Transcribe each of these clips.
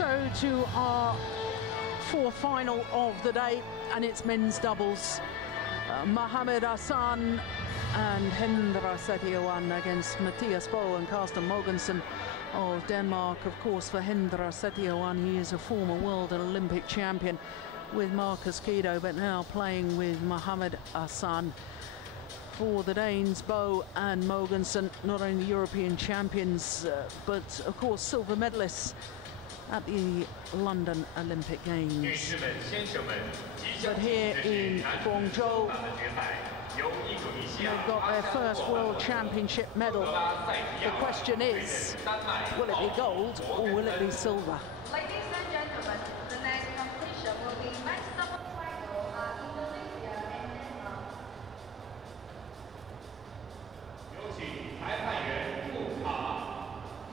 So to our fourth final of the day, and it's men's doubles. Mohamed Ahsan and Hendra Setiawan against Mathias Bo and Carsten Mogensen of Denmark. Of course, for Hendra Setiawan, he is a former world and Olympic champion with Marcus Kido, but now playing with Mohamed Ahsan. For the Danes, Bo and Mogensen, not only European champions, but of course silver medalists at the London Olympic Games. But here in Guangzhou, they've got their first World Championship medal. The question is, will it be gold or will it be silver? Ladies and gentlemen, the next competition will be men's double final Indonesia and Denmark. 有请裁判员入场。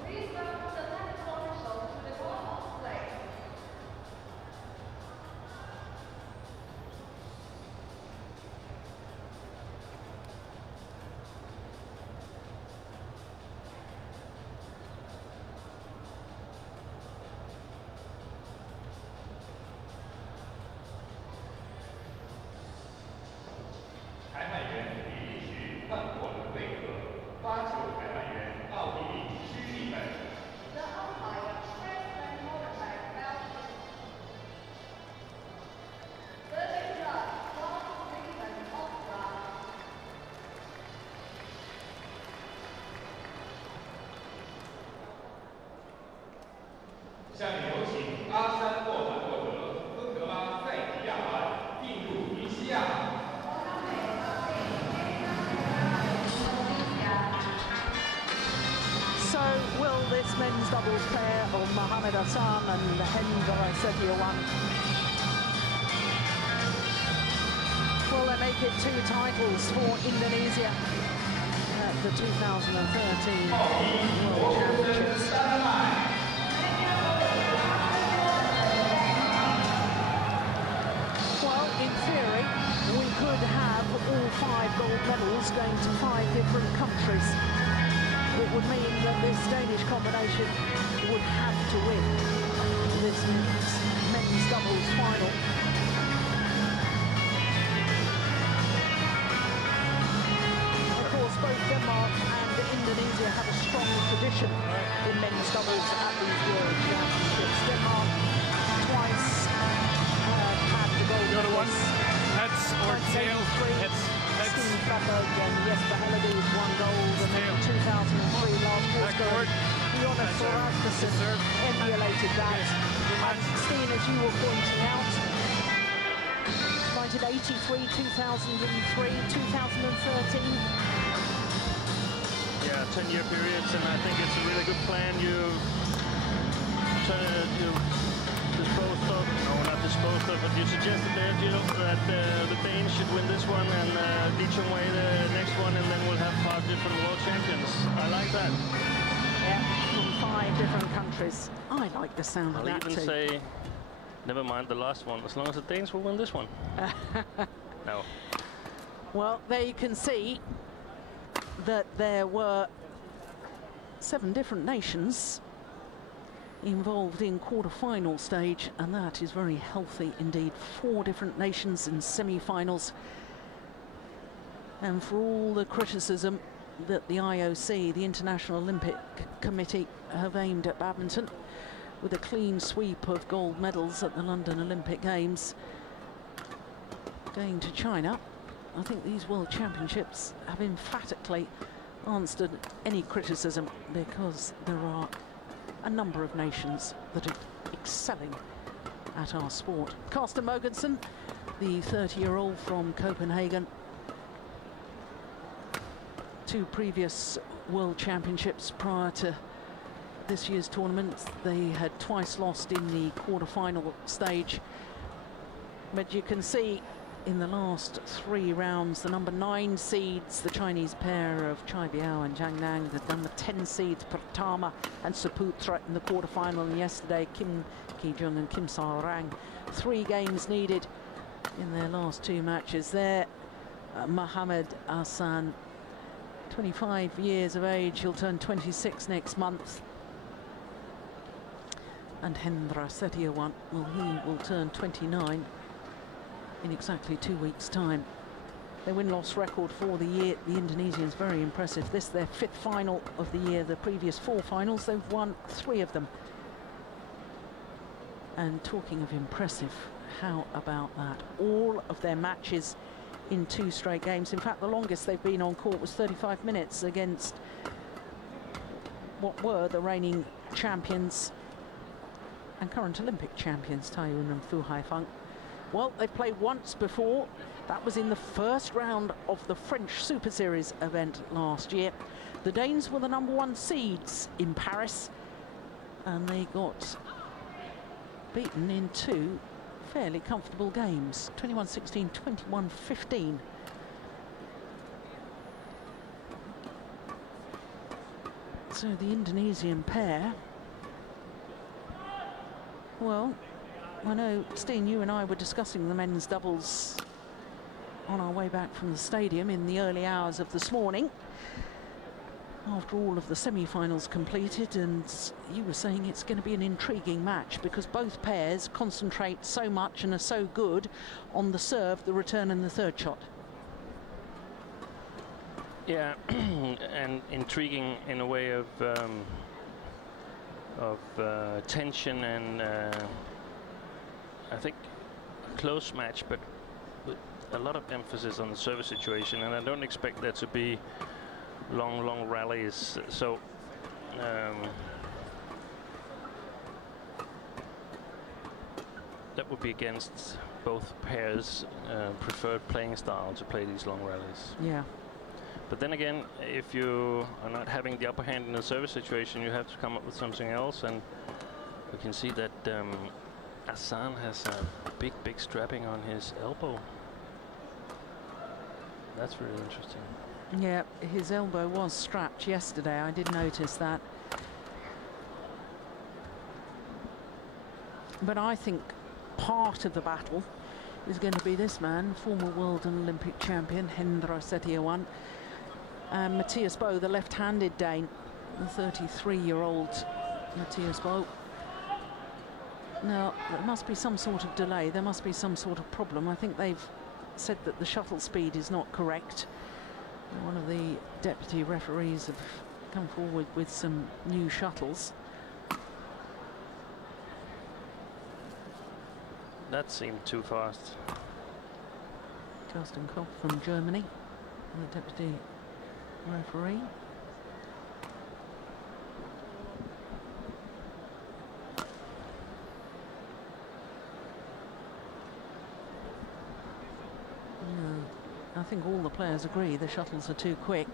Please welcome the technical officials to the court of play. 裁判员比利时万霍伦贝克，发球裁判员奥地利施利本。 The umpire, Frenchman Mogensen, Belgium. The judge, John Freeman, Austria. 下面有请阿山获奖获得温格拉塞提亚湾印度尼西亚。 So will this men's doubles pair of Mohamed Ahsan and Hendra Setiawan, will they make it 2 titles for Indonesia at the 2013 World Championships? Well, in theory, we could have all 5 gold medals going to 5 different countries. It would mean that this Danish combination would have to win this men's doubles final. Of course, both Denmark and Indonesia have a strong tradition in men's doubles at these World Championships. Denmark twice have had the gold medals. Heads or tail? Heads. Steve Flatberg and Jesper Hellegu's 1 gold, and then 2003 last Portugal. Jonas Rasmussen emulated that. And Steen, as you were pointing out, 1983, 2003, 2013. Yeah, 10-year periods, and I think it's a really good plan. You disposed of, no, not disposed of, but you suggested there, Jill, that the Danes should win this one and Dichon Way the next one, and then we'll have 5 different world champions. I like that. Yeah, from 5 different countries. I like the sound of that too. I'll even say, never mind the last one, as long as the Danes will win this one. No. Well, there you can see that there were 7 different nations involved in quarter-final stage, and that is very healthy indeed. 4 different nations in semi-finals, and for all the criticism that the IOC, the International Olympic Committee, have aimed at badminton with a clean sweep of gold medals at the London Olympic Games going to China, I think these World Championships have emphatically answered any criticism, because there are a number of nations that are excelling at our sport. Carsten Mogensen, the 30-year-old from Copenhagen. 2 previous World Championships prior to this year's tournament. They had twice lost in the quarter-final stage. But you can see in the last 3 rounds, the number 9 seeds, the Chinese pair of Chai Biao and Zhang Nang, the number 10 seeds, Pratama and Saputra in the quarterfinal, and yesterday Kim Ki-jung and Kim Sa-rang. 3 games needed in their last 2 matches there. Mohamed Ahsan, 25 years of age, he'll turn 26 next month. And Hendra Setiawan, well, he will turn 29 in exactly 2 weeks' time. Their win-loss record for the year, the Indonesians, very impressive. This their 5th final of the year. The previous 4 finals, they've won 3 of them. And talking of impressive, how about that? All of their matches in 2 straight games. In fact, the longest they've been on court was 35 minutes against what were the reigning champions and current Olympic champions, Taiyun and Fu Haifeng. Well, they've played once before. That was in the first round of the French Super Series event last year. The Danes were the #1 seeds in Paris, and they got beaten in 2 fairly comfortable games, 21-16, 21-15. So the Indonesian pair, well, I know, Steen, you and I were discussing the men's doubles on our way back from the stadium in the early hours of this morning, after all of the semi-finals completed, and you were saying it's going to be an intriguing match because both pairs concentrate so much and are so good on the serve, the return and the third shot. Yeah, and intriguing in a way of tension and I think a close match, but with a lot of emphasis on the service situation, and I don't expect there to be long rallies. So that would be against both pairs' preferred playing style to play these long rallies. Yeah. But then again, if you are not having the upper hand in the service situation, you have to come up with something else, and we can see that Ahsan has a big strapping on his elbow. That's really interesting. Yeah, his elbow was strapped yesterday. I did notice that. But I think part of the battle is going to be this man, former world and Olympic champion Hendra Setiawan, and Matthias Bo, the left-handed Dane, the 33-year-old Matthias Bo. Now, there must be some sort of delay. There must be some sort of problem. I think they've said that the shuttle speed is not correct. One of the deputy referees have come forward with some new shuttles. That seemed too fast. Justin Koch from Germany, the deputy referee. I think all the players agree the shuttles are too quick.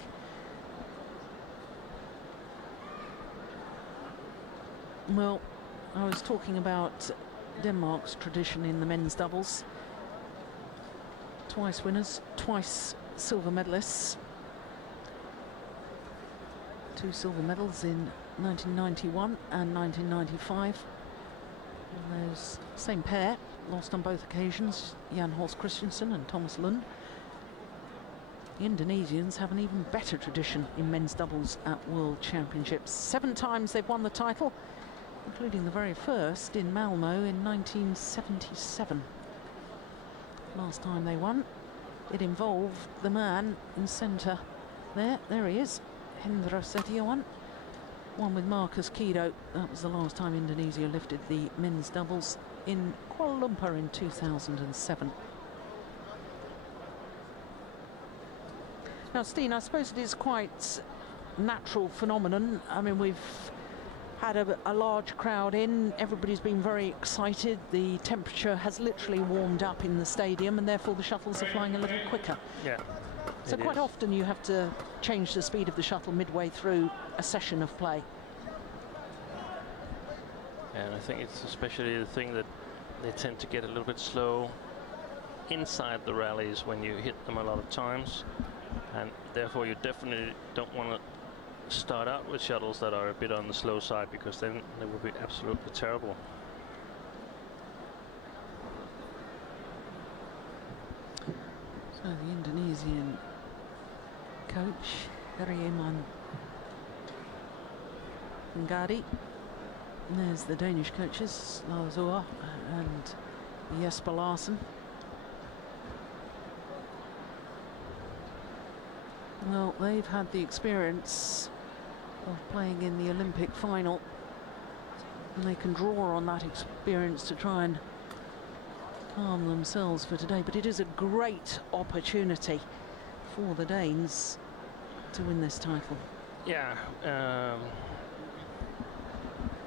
Well, I was talking about Denmark's tradition in the men's doubles. Twice winners, twice silver medalists. 2 silver medals in 1991 and 1995. And those same pair lost on both occasions, Jan Holst Christensen and Thomas Lund. The Indonesians have an even better tradition in men's doubles at World Championships. 7 times they've won the title, including the very first in Malmo in 1977. Last time they won, it involved the man in centre there he is, Hendra Setiawan. Won with Marcus Kido. That was the last time Indonesia lifted the men's doubles in Kuala Lumpur in 2007. Now, Steen, I suppose it is quite natural phenomenon. I mean, we've had a large crowd in. Everybody's been very excited. The temperature has literally warmed up in the stadium, and therefore the shuttles are flying a little quicker. Yeah. So quite often you have to change the speed of the shuttle midway through a session of play. And I think it's especially the thing that they tend to get a little bit slow inside the rallies when you hit them a lot of times. And therefore you definitely don't want to start out with shuttles that are a bit on the slow side, because then they will be absolutely terrible. So the Indonesian coach, Heriaman Ngadi, There's the Danish coaches, Lars Ohr and Jesper Larsen. Well, they've had the experience of playing in the Olympic final, and they can draw on that experience to try and calm themselves for today. But it is a great opportunity for the Danes to win this title. Yeah,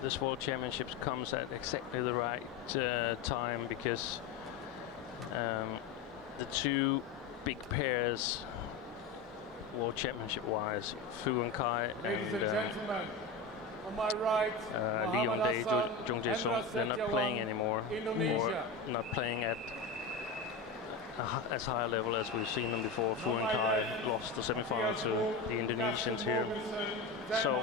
this World Championships comes at exactly the right time, because the two big pairs, World Championship wise, Fu and Kai Ladies and and gentlemen, on my right, Leon Day, Ahsan, Jung Jae-sung, they're not Setiawan, playing anymore, or Indonesia. not playing at as high a level as we've seen them before. Fu and Kai lost the semi-final to the Indonesians here. Mogensen, So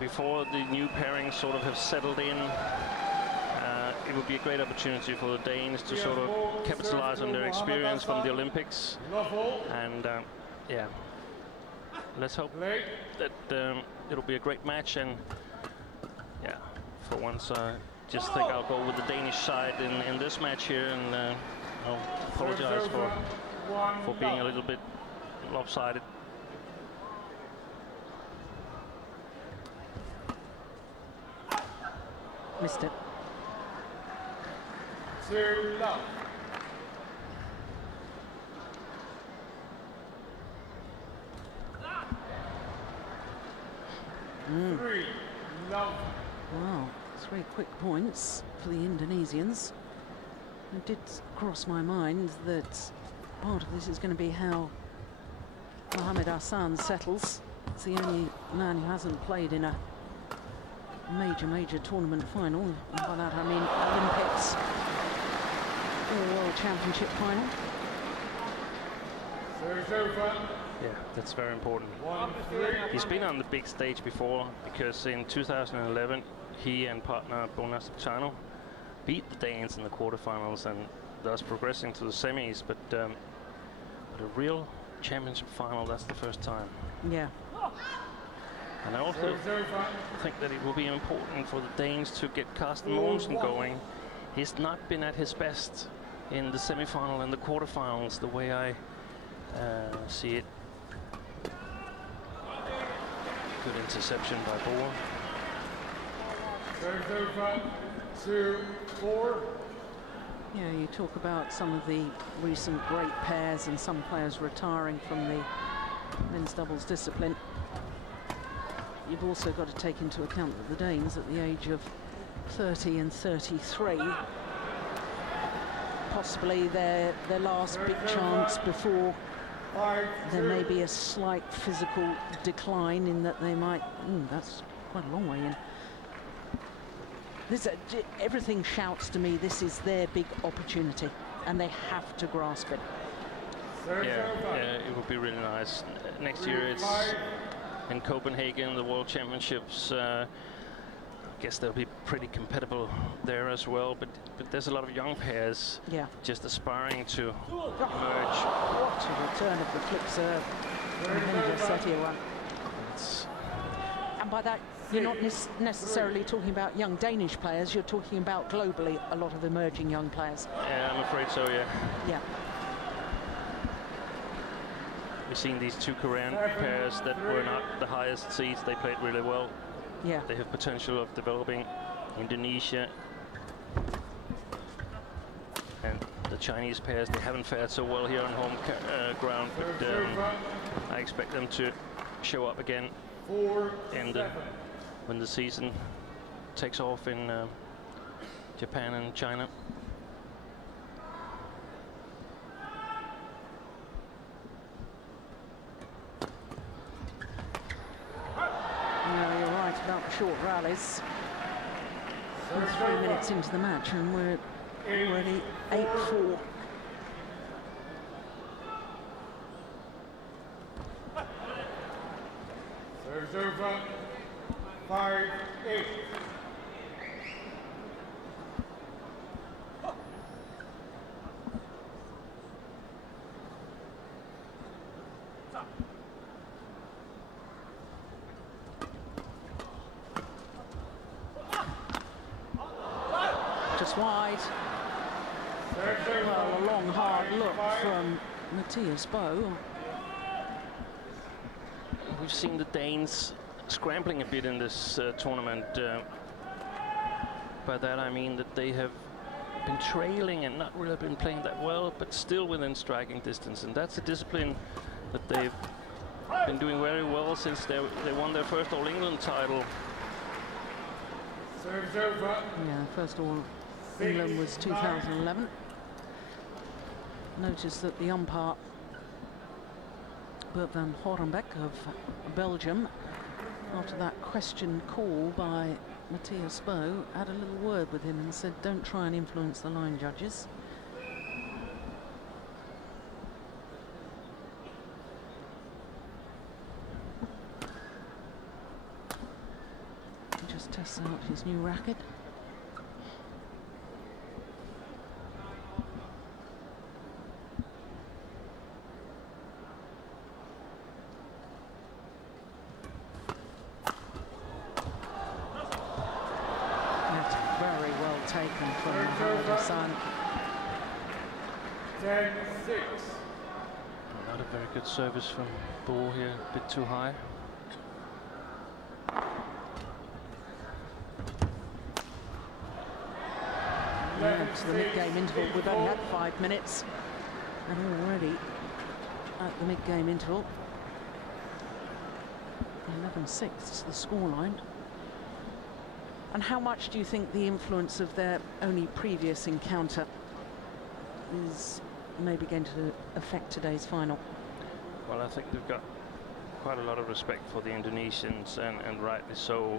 before the new pairings sort of have settled in, it would be a great opportunity for the Danes to sort of capitalize on their experience from the Olympics. And yeah, let's hope that it'll be a great match. And yeah, for once, I just think I'll go with the Danish side in this match here, and I'll apologize for being a little bit lopsided. Missed it. 2 love. Mm. 3 love. Wow, 3 quick points for the Indonesians. It did cross my mind that part of this is going to be how Mohamed Ahsan settles. It's the only man who hasn't played in a major tournament final. And by that I mean Olympics or World Championship final. Serves over. Yeah, that's very important. 1-3. He's been on the big stage before, because in 2011 he and partner Bonas Chano beat the Danes in the quarterfinals and thus progressing to the semis, but a real championship final, that's the first time. Yeah. And I also Serves over. think that it will be important for the Danes to get Carsten Mogensen going. He's not been at his best in the semi-final and the quarterfinals, the way I see it. Good interception by Bohr. Serves over. 2-4. Yeah, you talk about some of the recent great pairs and some players retiring from the men's doubles discipline. You've also got to take into account that the Danes, at the age of 30 and 33, possibly their last big chance before there may be a slight physical decline, in that they might... that's quite a long way in. Everything shouts to me this is their big opportunity, and they have to grasp it. Yeah, it would be really nice. Next year it's in Copenhagen, the World Championships. I guess they'll be pretty compatible there as well, but there's a lot of young pairs just aspiring to emerge. What a return of the flip serve from Setiawan. And by that, you're not necessarily talking about young Danish players, you're talking about globally a lot of emerging young players. Yeah, I'm afraid so, yeah. Yeah. We've seen these two Korean pairs that were not the highest seeds. They played really well. Yeah. They have potential of developing. Indonesia and the Chinese pairs, they haven't fared so well here on home ground, but I expect them to show up again when the season takes off in Japan and China. No, you're right about the short rallies. We're 3 minutes into the match and we're already 8-4. Serves over. 5-8. looks wide. Well, a long, hard look from Matthias Bo. We've seen the Danes scrambling a bit in this tournament. By that I mean that they have been trailing and not really been playing that well, but still within striking distance, and that's a discipline that they've been doing very well since they won their first All England title. Serves over. Yeah, first All England was 2011. Notice that the umpire, Bert van Horenbeck of Belgium, after that question call by Matthias Bo, had a little word with him and said, don't try and influence the line judges. He just tests out his new racket. Taken from Ahsan. 10-6. Not a very good service from Bo here, a bit too high. Yeah, to the mid-game interval. We've only had 5 minutes, and already at the mid-game interval, 11-6 is the scoreline. And how much do you think the influence of their only previous encounter is maybe going to affect today's final? Well, I think they've got quite a lot of respect for the Indonesians, and rightly so.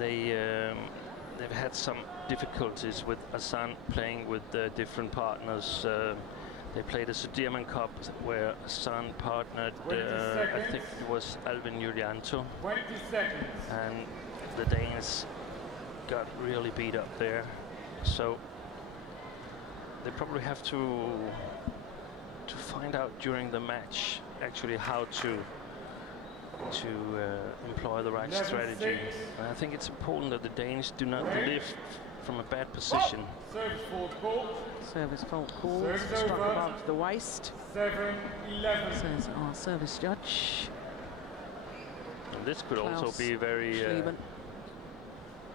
They've had some difficulties with Ahsan playing with different partners. They played a Setiawan Cup where Ahsan partnered, I think it was Alvin Yulianto. 20 seconds. And the Danes got really beat up there. So they probably have to find out during the match actually how to employ the right strategy. And I think it's important that the Danes do not lift from a bad position. Service fault call. Service fault call. Struck above the waist. 7-11. Says our service judge. And this could Klaus also be very. Schleben.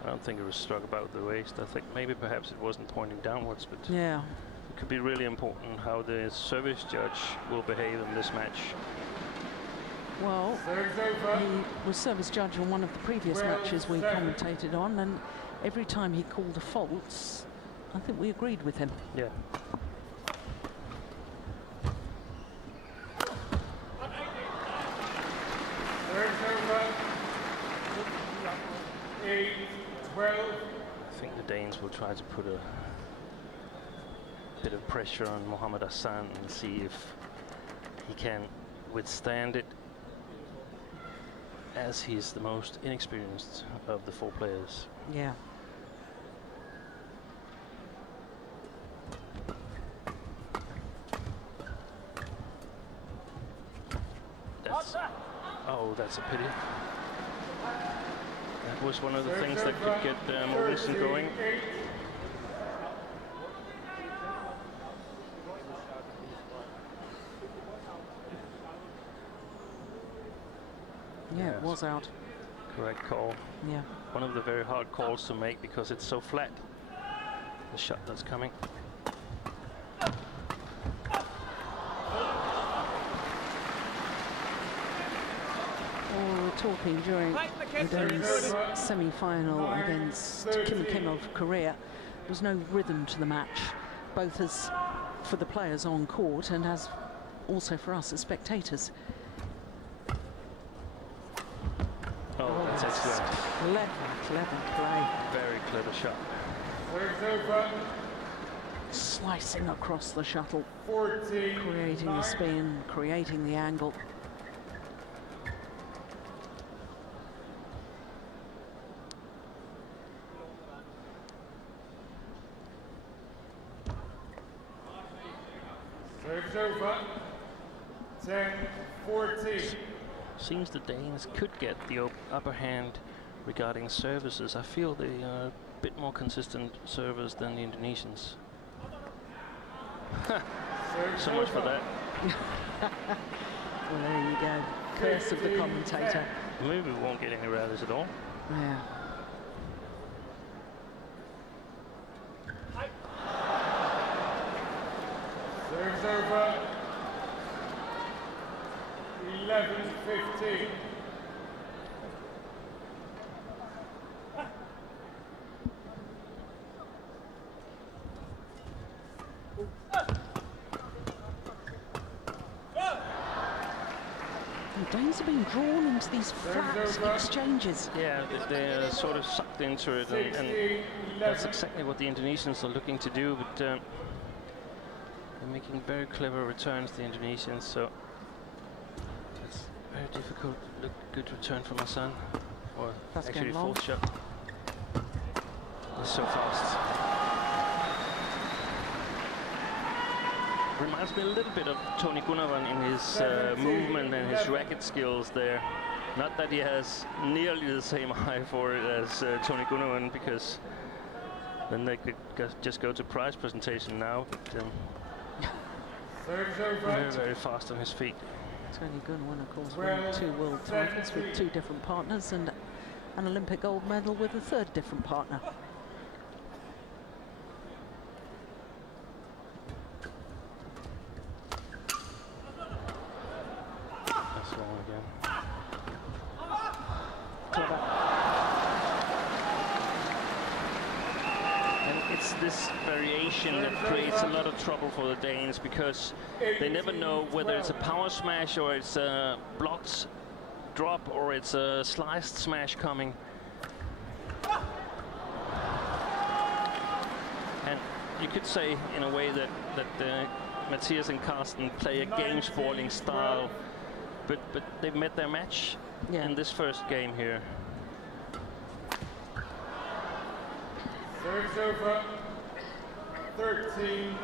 I don't think it was struck above the waist. I think maybe perhaps it wasn't pointing downwards, but yeah, it could be really important how the service judge will behave in this match. well, he was service judge on one of the previous matches we commentated on, and every time he called a fault, I think we agreed with him. Yeah. I think the Danes will try to put a bit of pressure on Mohamed Ahsan and see if he can withstand it, as he's the most inexperienced of the 4 players. Yeah. That's a pity. That was one of the things that could get Mogensen going. Yeah, it was out. Correct call. Yeah. One of the very hard calls to make because it's so flat. The shot that's coming. We were talking during the Danes semi-final against Kim of Korea. There was no rhythm to the match, both as for the players on court and as also for us as spectators. Oh, that's excellent. Clever play. Very clever shot. Slicing across the shuttle, 14, creating the spin, creating the angle. Serves over. 10-14. Seems the Danes could get the upper hand regarding services. I feel they are a bit more consistent servers than the Indonesians. So much for that. Well, there you go. Curse of the commentator. Maybe we won't get any rallies at all. Yeah. Serves over. 11-15. The Danes have been drawn into these flat exchanges. Yeah, they're sort of sucked into it, and that's exactly what the Indonesians are looking to do, but they're making very clever returns, the Indonesians, so it's very difficult. Look, good return from Ahsan, or That's actually going long. fourth shot. He's so fast. Reminds me a little bit of Tony Gunawan in his movement and his racket skills there. Not that he has nearly the same eye for it as Tony Gunawan, because then they could just go to prize presentation now. But, very, very fast on his feet. Tony Gunawan, of course, won 2 world titles with 2 different partners and an Olympic gold medal with a 3rd different partner. That's wrong again. Clever. And it's this variation that creates a lot of trouble for the Danes, because they never know whether it's a power smash or it's a blocked drop or it's a sliced smash coming. And you could say in a way that Matthias and Carsten play a game-spoiling style, but they've met their match in this first game here. Serves over. 13-19.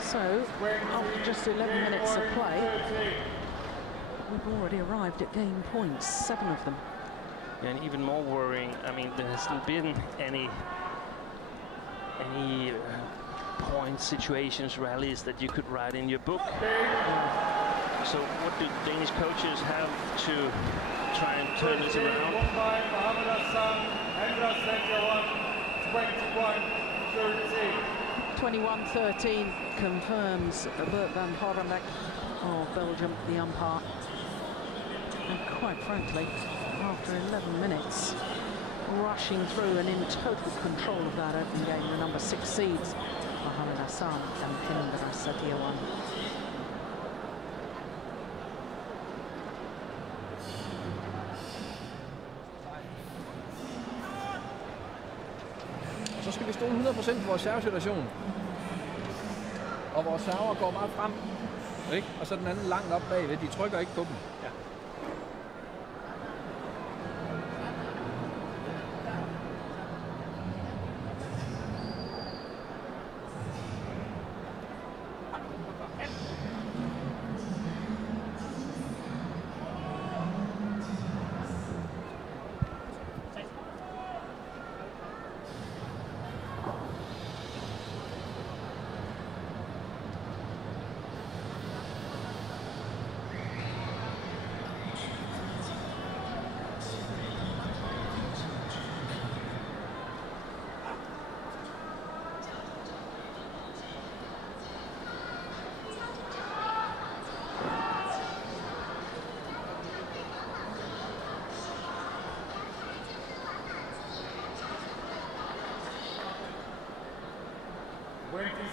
So, after just 11 minutes of play, we've already arrived at game points, 7 of them. And even more worrying, I mean, there hasn't been any point situations, rallies that you could write in your book. So what do Danish coaches have to try and turn this around? Won by Ahsan and Setiawan, 21-13. 21-13 confirms Bert van Horenbeek of Belgium, the umpire. And quite frankly, after 11 minutes, rushing through and in total control of that open game, the number 6 seeds, Ahsan and Setiawan. Så skal vi stole 100% på vores servesituation. Og vores server går meget frem, ikke? Og så den anden langt op bagved. De trykker ikke på dem. Ja.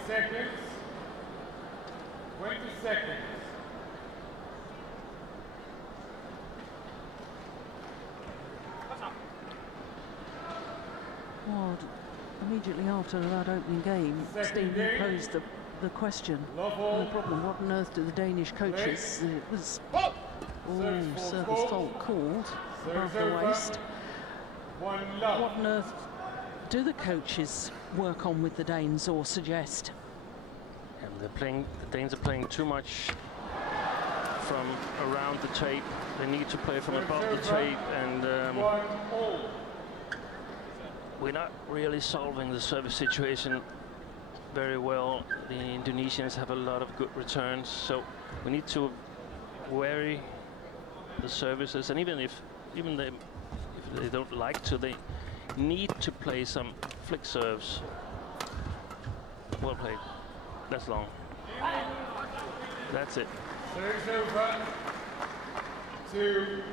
Seconds. 20 seconds. Well, immediately after that opening game, Steve posed the question, the problem, what on earth do the Danish coaches, it was Ooh, service fault called above the waist. What on earth do the coaches work on with the Danes or suggest? And the Danes are playing too much from around the tape. They need to play from above the tape, and we're not really solving the service situation very well. The Indonesians have a lot of good returns, so we need to vary the services, and even if they don't like to, they need to play some flick serves. Well played. That's long. That's it.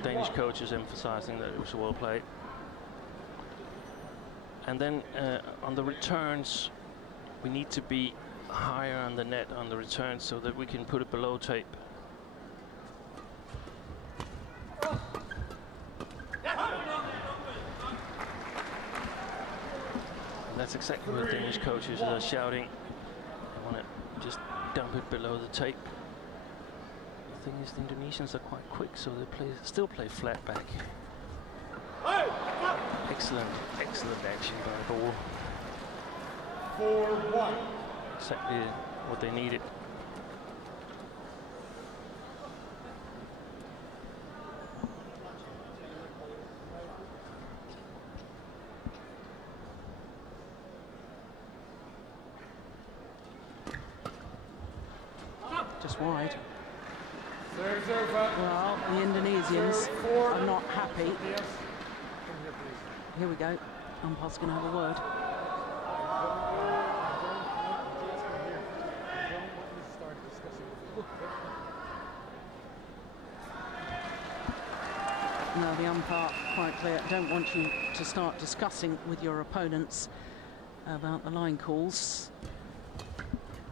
Danish coach is emphasizing that it was well played. And then on the returns, we need to be higher on the net on the returns so that we can put it below tape. And that's exactly what Danish coaches are shouting. They want to just dump it below the tape. The thing is, the Indonesians are quite quick, so they still play flat back. Excellent action by the ball. 4-1. Exactly what they needed. Just wide. Serves over. Well, the Indonesians are not happy. Here we go. Umpire's going to have a word. Now the umpire, quite clear, don't want you to start discussing with your opponents about the line calls.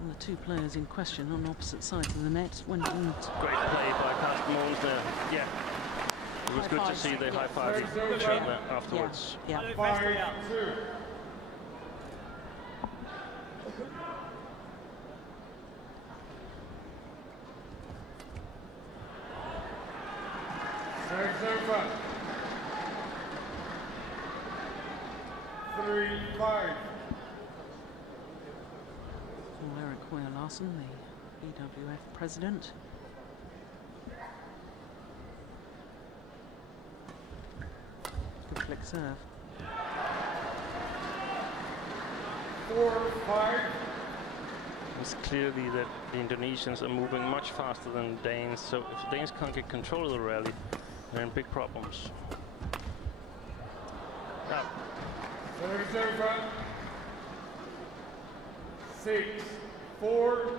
And the two players in question on opposite sides of the net went in. Great play by Carsten Mogensen there. Yeah. It was good to see the high five each other afterwards. Yeah. 5-2. Serves over. 3-5. Eric Hoyer-Larsen, the BWF president. Good flick serve. 4-5. It's clearly that the Indonesians are moving much faster than the Danes, so if the Danes can't get control of the rally, they're in big problems. Now, Serves over. 6-4.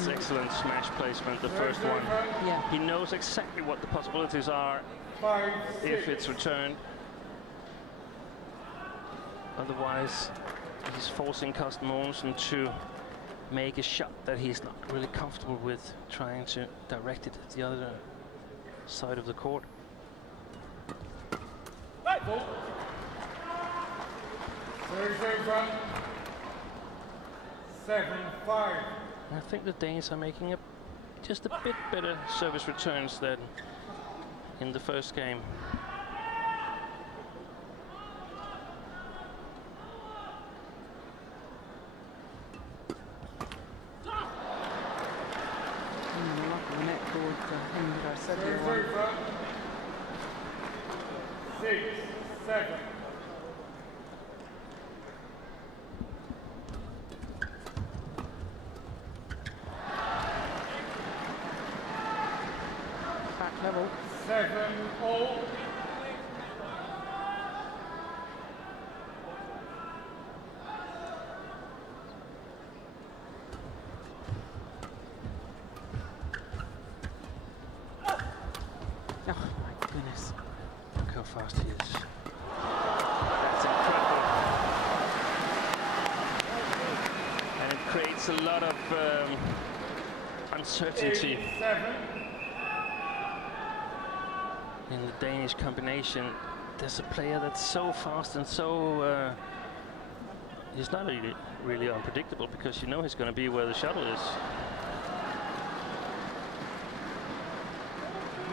it's excellent smash placement, the first one. Yeah. He knows exactly what the possibilities are 5-6. if it's returned. Otherwise, he's forcing Carsten Mogensen to make a shot that he's not really comfortable with, trying to direct it at the other side of the court. Serves over. 7-5. I think the Danes are making just a bit better service returns than in the first game. The net called Serves over. 6-7. back level. 7-0. Oh my goodness. Look how fast he is. That's incredible. And it creates a lot of uncertainty in the Danish combination. There's a player that's so fast and so he's not really unpredictable, because you know he's going to be where the shuttle is.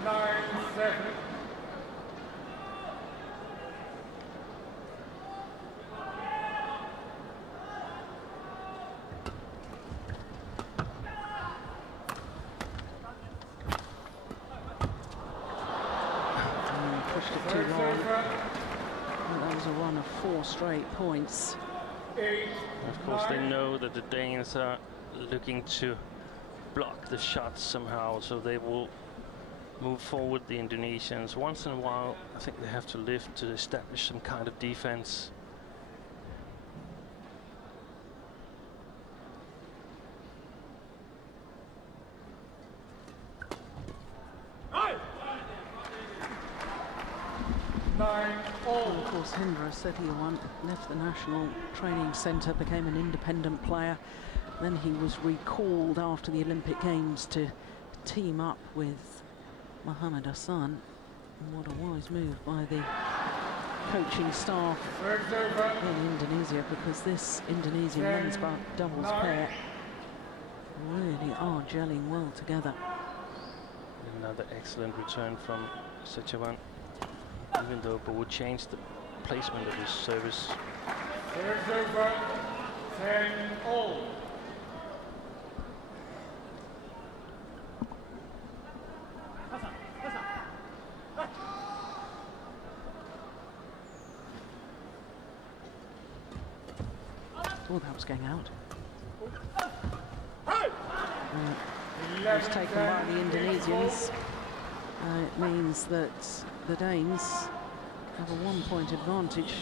9-7. Pushed it too long. That was a run of 4 straight points. Of course, they know that the Danes are looking to block the shots somehow, so they will move forward the Indonesians. Once in a while, I think they have to lift to establish some kind of defense. Well, of course, Setiawan left the National Training Centre, became an independent player. Then he was recalled after the Olympic Games to team up with Mohamed Ahsan. And what a wise move by the coaching staff in Indonesia, because this Indonesian men's doubles pair really are gelling well together. Another excellent return from Setiawan, even though Bo changed the placement of his service. Serves over, 10-all. Oh, that was going out. It was taken by the Indonesians. It means that the Danes have a 1-point advantage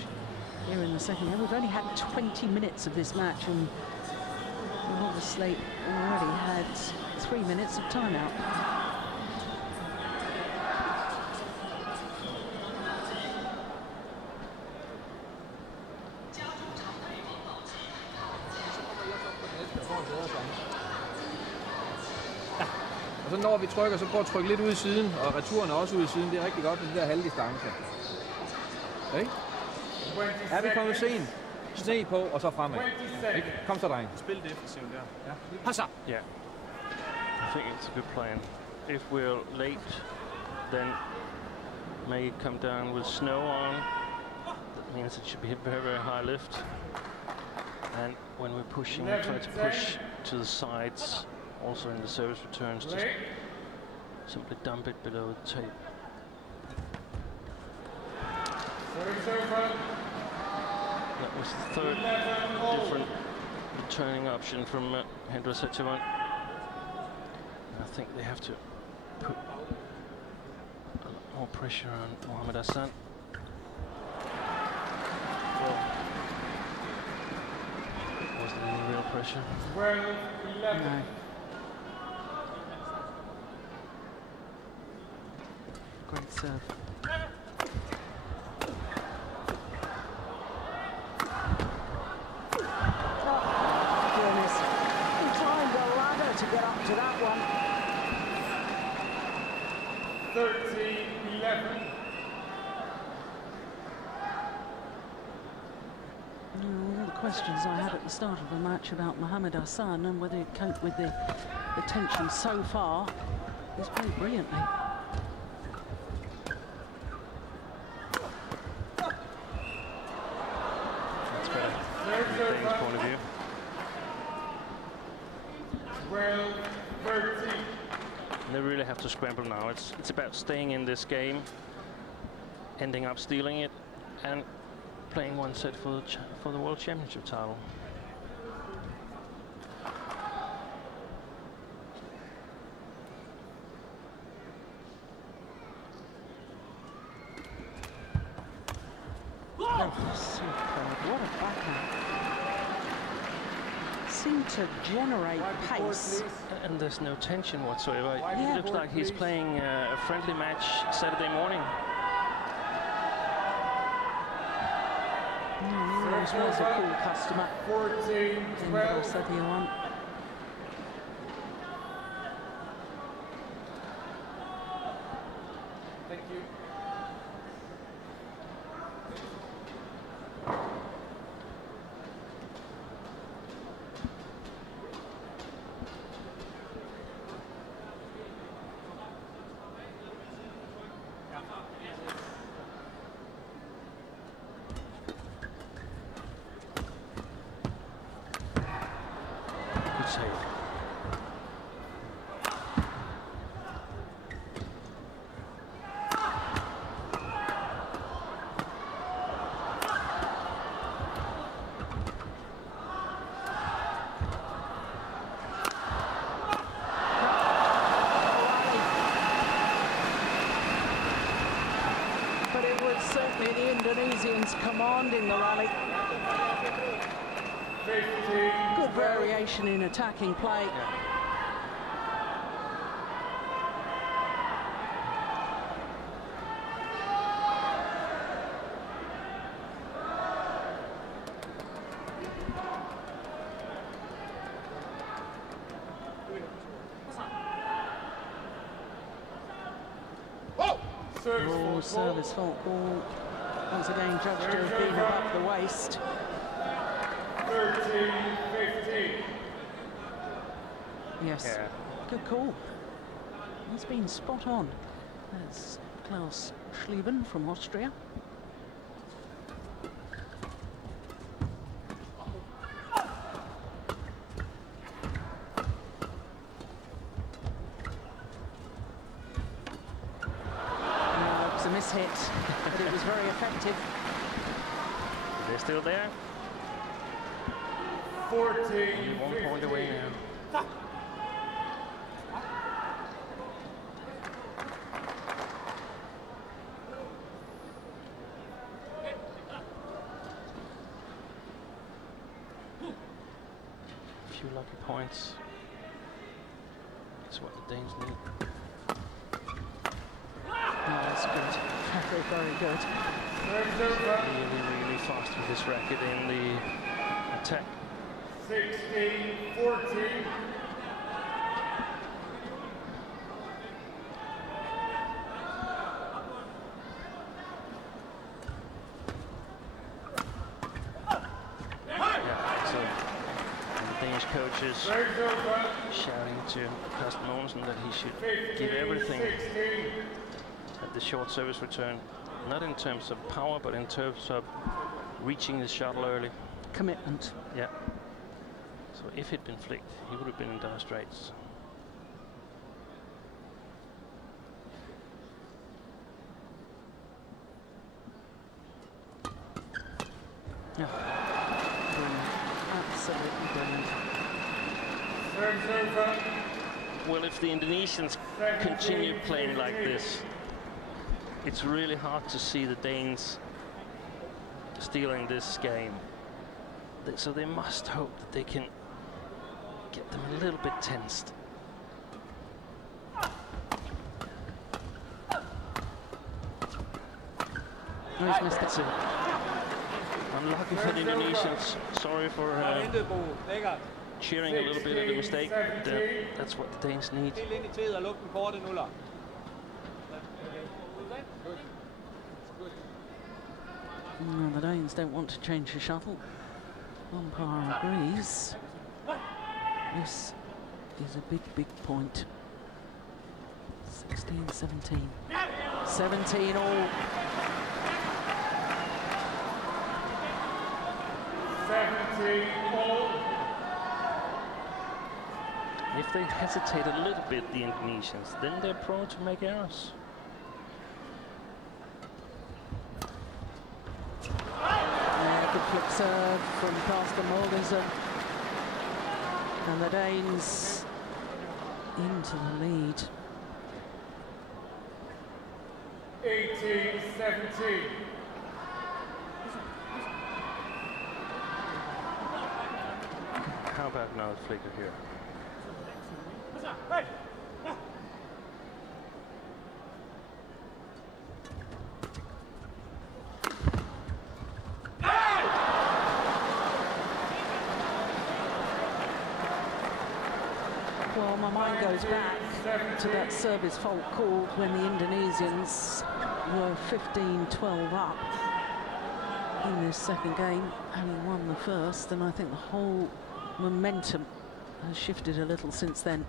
here in the second half. We've only had 20 minutes of this match, and we've obviously already had 3 minutes of timeout. Og så når vi trykker, så prøv at trykke lidt ud i siden, og returen er også ud i siden. Det er rigtig godt med de der halvdistance. Okay? Er vi kommet sent? Sne på, og så fremad. Ikke? Kom så, dreng. Spil defensivt der. Ja. Pas op. Yeah, I think it's a good plan. If we're late, then may it come down with snow on. That means it should be a very, very high lift. And when we're pushing, we try to push to the sides. Also in the service returns, just simply dump it below the tape. That was the third different returning option from Setiawan. I think they have to put a lot more pressure on Mohamed Ahsan. Well, wasn't any real pressure. No. Great serve. To get up to that one. 13-11. All the questions I had at the start of the match about Mohamed Ahsan and whether he'd cope with the tension so far, he's played brilliantly. That's better from the Danes' point of view. 12-13. They really have to scramble now. It's about staying in this game, ending up stealing it, and playing one set for the World Championship title. Superb. What a backhand. Seemed to generate pace. And there's no tension whatsoever. Yeah. It looks like he's playing a friendly match Saturday morning. This was a cool customer. 14-12. Setiawan. Good save. But it was certainly the Indonesians commanding the rally. Good variation in attacking play. Oh, service fault ball. Once again judged to have been above the waist. 13-15. Yes, Yeah. good call. It's been spot on. That's Klaus Schlieben from Austria. No, it was a mishit, but it was very effective. They're still there. 14. 1 point away now. A few lucky points. That's what the Danes need. Oh, that's good. Very, very good. Really fast with this racket in the attack. 16-14. Yeah, so the Danish coaches shouting to Carsten Mogensen that he should give everything at the short service return. Not in terms of power, but in terms of reaching the shuttle early. Commitment. Yeah. So if he'd been flicked, he would have been in dire straits. Yeah. Absolutely brilliant. Well, if the Indonesians continue playing like this, it's really hard to see the Danes stealing this game. So they must hope that they can get them a little bit tensed. Where's Mr. That's it. Unlucky for the Indonesians. Sorry for cheering a little bit at the mistake. But, that's what the Danes need. No, the Danes don't want to change the shuttle. Umpire agrees. This is a big point. 16-17. 17 all. 17 all. If they hesitate a little bit, the Indonesians, then they're prone to make errors. Good flip serve from Carsten Mogensen. And the Danes into the lead. 18-17. How about now the flicker here? Well, my mind goes back to that service fault called when the Indonesians were 15-12 up in this second game, having won the first, and I think the whole momentum has shifted a little since then.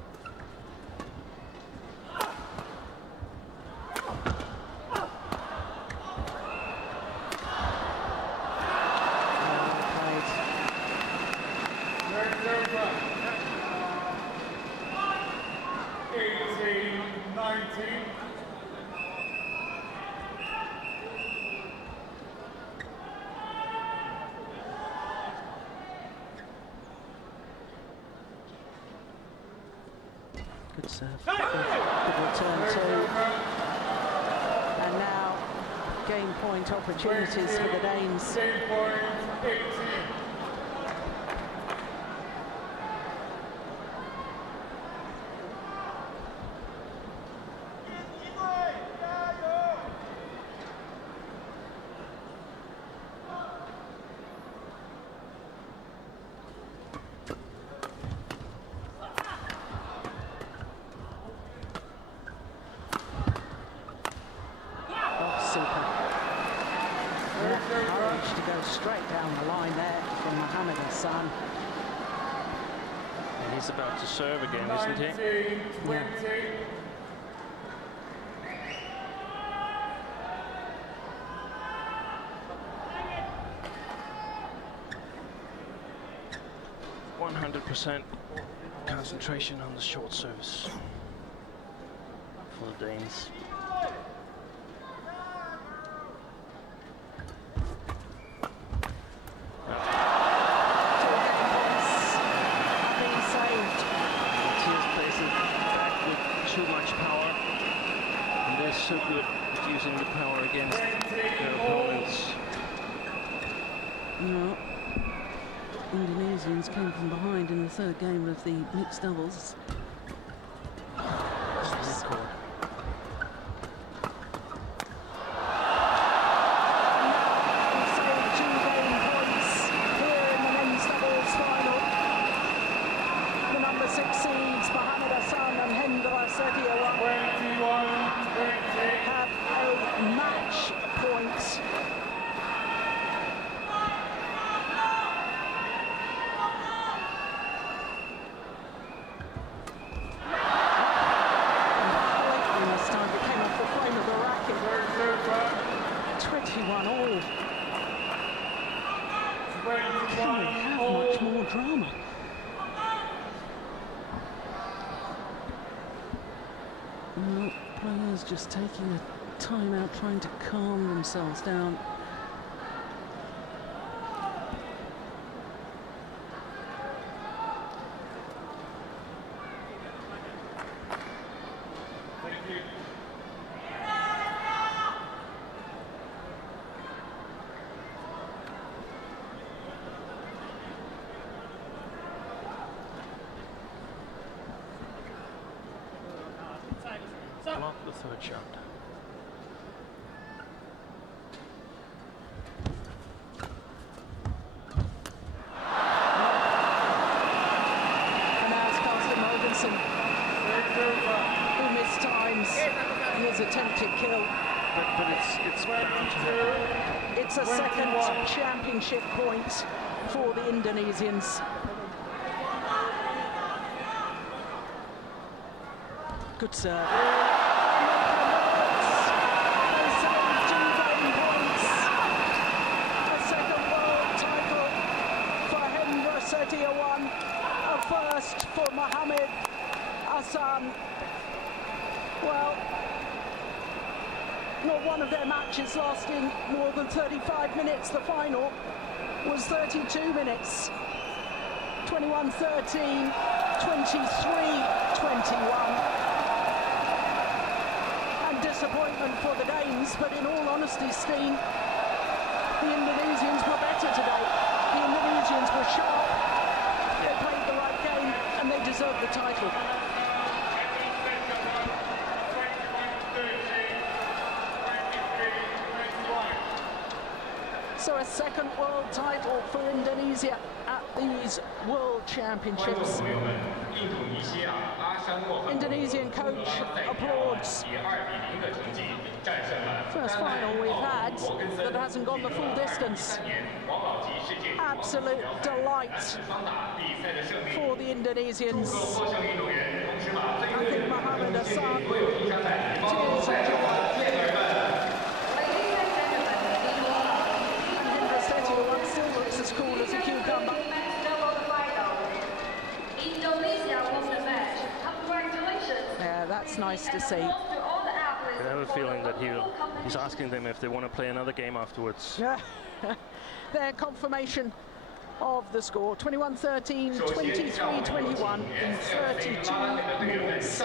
Good serve. Good return too. And now game point opportunities for the Danes. Game point 18. Courage to go straight down the line there from Mohamed Ahsan. And he's about to serve again, isn't he? 20. Concentration on the short service for the Danes. So good at using the power against their opponents. No. Indonesians came from behind in the third game of the mixed doubles. Setiawan have a match point. This time it came off the frame of the racket. 21 all. Can we have much more drama? No, players just taking a time out, trying to calm themselves down. Thank you. Block the third shot. And now it's past Mogensen, who missed times his attempted kill. But it's bound to happen. It's a second championship point for the Indonesians. Good serve. Setiawan, a first for Mohamed Ahsan. Well, not one of their matches lasting more than 35 minutes. The final was 32 minutes. 21-13, 23-21. And disappointment for the Danes, but in all honesty, Steen, the Indonesians were better today. The Indonesians were sharp, they played the right game, and they deserved the title. So a second world title for Indonesia at these World Championships. 印度尼西亚 Indonesian coach applauds. First final we've had that hasn't gone the full distance. Absolute delight for the Indonesians. I think Mohamed Ahsan, tears of joy. And Setiawan still looks as cool as a cucumber. Yeah, that's nice to see. I have a feeling that he's asking them if they want to play another game afterwards. Yeah. Their confirmation of the score, 21-13, 23-21 in 32 minutes.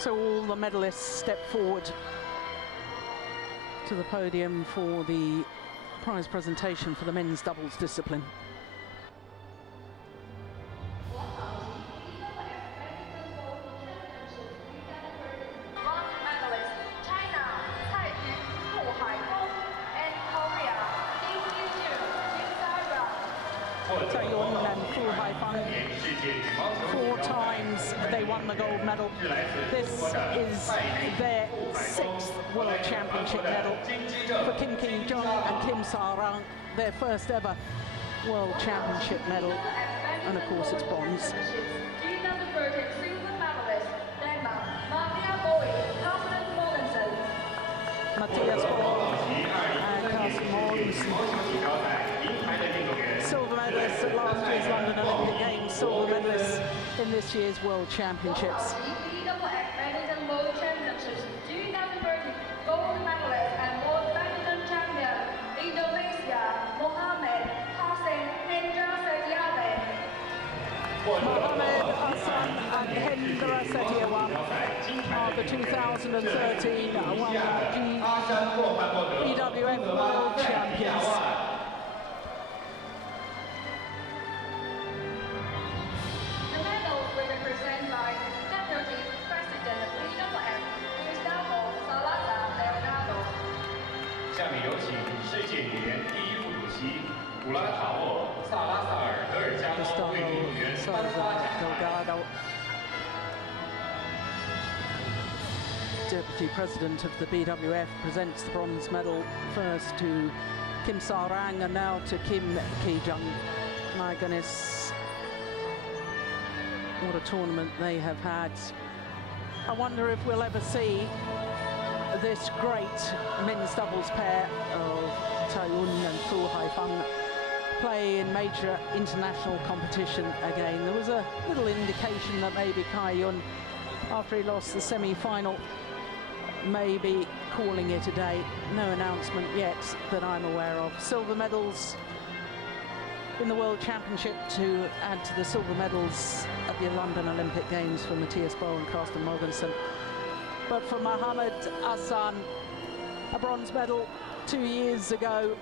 So all the medalists step forward to the podium for the prize presentation for the men's doubles discipline. Setiawan and Fu Haifeng, 4 times they won the gold medal. This is their 6th World Championship medal. For Kim Ki-jung and Kim Sa-rang, their first ever World Championship medal. And of course it's bronze. Matthias Boll and Carsten Mogensen. Silver medalists at last year's London Olympic Games, silver medalists in this year's World Championships. BWF Badminton World Championships 2030 gold medalist and world badminton champion Indonesia Mohamed Ahsan Setiawan. Mohamed Ahsan and Hendra Setiawan are the 2013 BWF World Champions. Deputy President of the BWF presents the bronze medal first to Kim Sa-rang and now to Kim Ki-jung. My goodness, what a tournament they have had. I wonder if we'll ever see this great men's doubles pair of Tae-yun and Fu Haifeng play in major international competition again. There was a little indication that maybe Tae-yun, after he lost the semi-final, may be calling it a day. No announcement yet that I'm aware of. Silver medals in the World Championship to add to the silver medals at the London Olympic Games for Matthias Boll and Carsten Mogensen. But for Mohamed Ahsan, a bronze medal 2 years ago.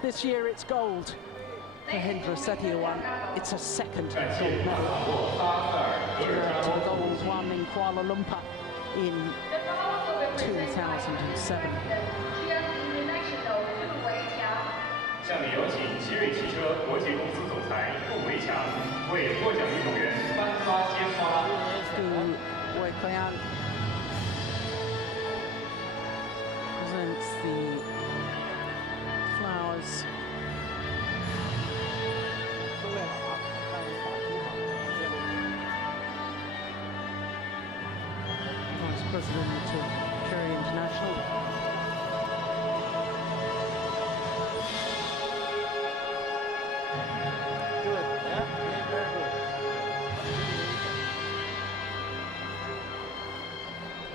This year it's gold for Hendra Setiawan. It's a second gold medal to the gold one in Kuala Lumpur in 2007. 下面有请奇瑞汽车国际公司总裁杜维强为获奖运动员颁发鲜花。杜维强 presents the flowers. Vice President of Cherry International.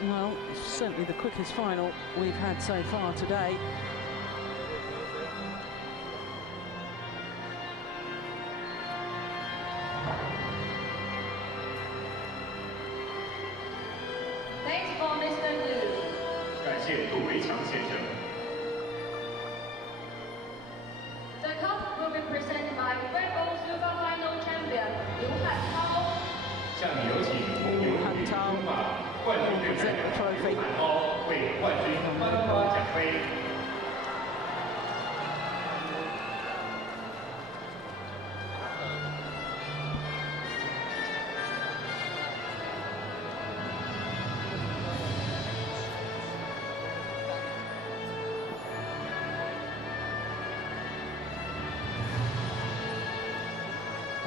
Well, certainly the quickest final we've had so far today. Thanks for Mr. Liu. 感谢杜维强先生。 The cup will be presented by Red Bull Super Final champion Liu Hantao. 下面有请红牛女子中马冠军队代表刘汉涛为冠军颁发奖杯。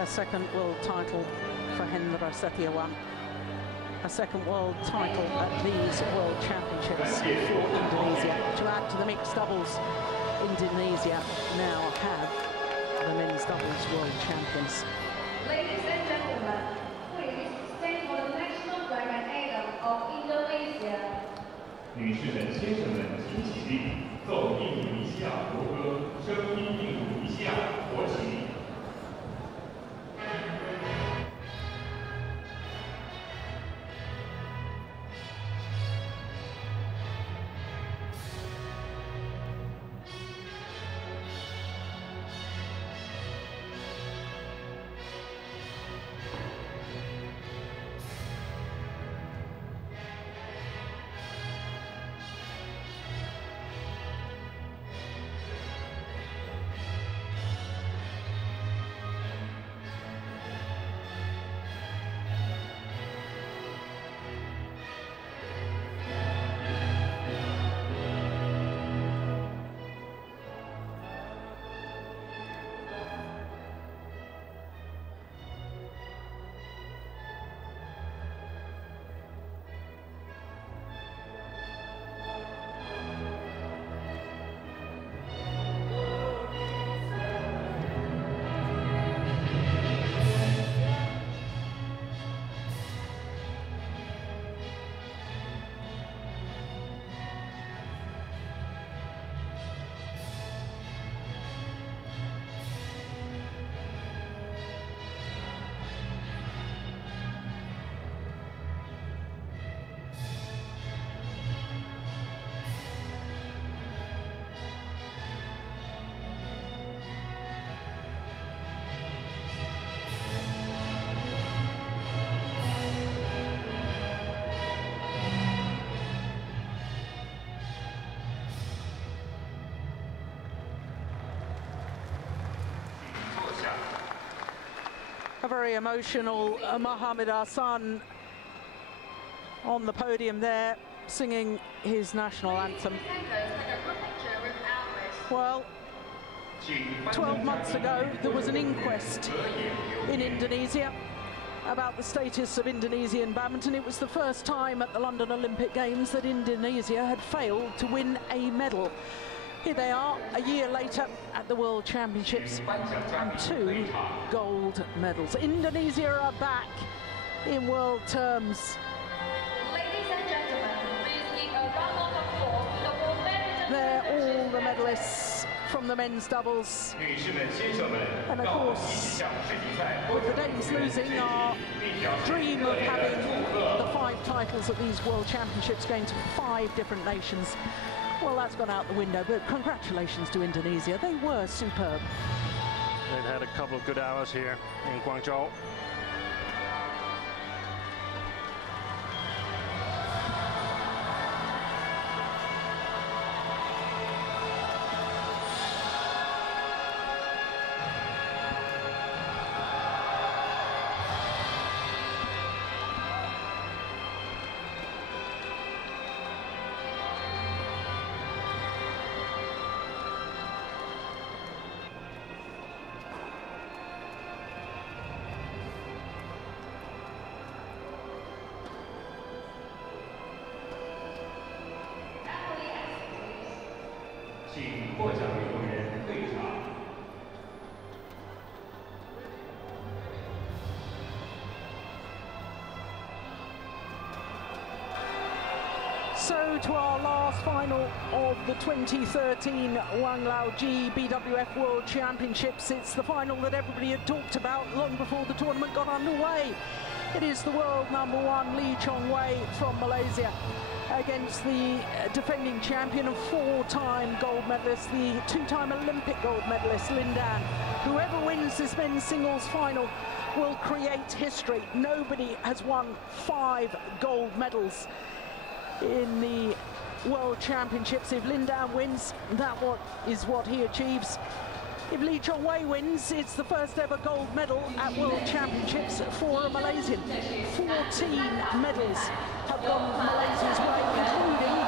A second world title for Hendra Setiawan. A second world title at these World Championships for Indonesia. To add to the mixed doubles, Indonesia now have the men's doubles world champions. Ladies and gentlemen, please stand for the national flag and anthem of Indonesia. 女士们、先生们，请起立，奏印度尼西亚国歌，声音印度尼西亚国旗。 The very emotional Mohamed Ahsan on the podium there, singing his national anthem. Well, 12 months ago, there was an inquest in Indonesia about the status of Indonesian badminton. It was the first time at the London Olympic Games that Indonesia had failed to win a medal. Here they are, a year later at the World Championships, and 2 gold medals. Indonesia are back in world terms. Ladies and gentlemen, please give a round of applause to the world badminton. They're all the medalists from the men's doubles. And of course, with the Danes losing, our dream of having the 5 titles at these World Championships going to 5 different nations, well, that's gone out the window. But congratulations to Indonesia. They were superb. They've had a couple of good hours here in Guangzhou. So to our last final of the 2013 Wang Lao Ji BWF World Championships. It's the final that everybody had talked about long before the tournament got underway. It is the world #1 Lee Chong-wei from Malaysia against the defending champion and 4-time gold medalist, the 2-time Olympic gold medalist, Lin Dan. Whoever wins this men's singles final will create history. Nobody has won 5 gold medals in the World Championships. If Lin Dan wins, that is what he achieves. If Lee Chong-wei wins, it's the first ever gold medal at World Championships for a Malaysian. 14 medals have gone Malaysia's way, including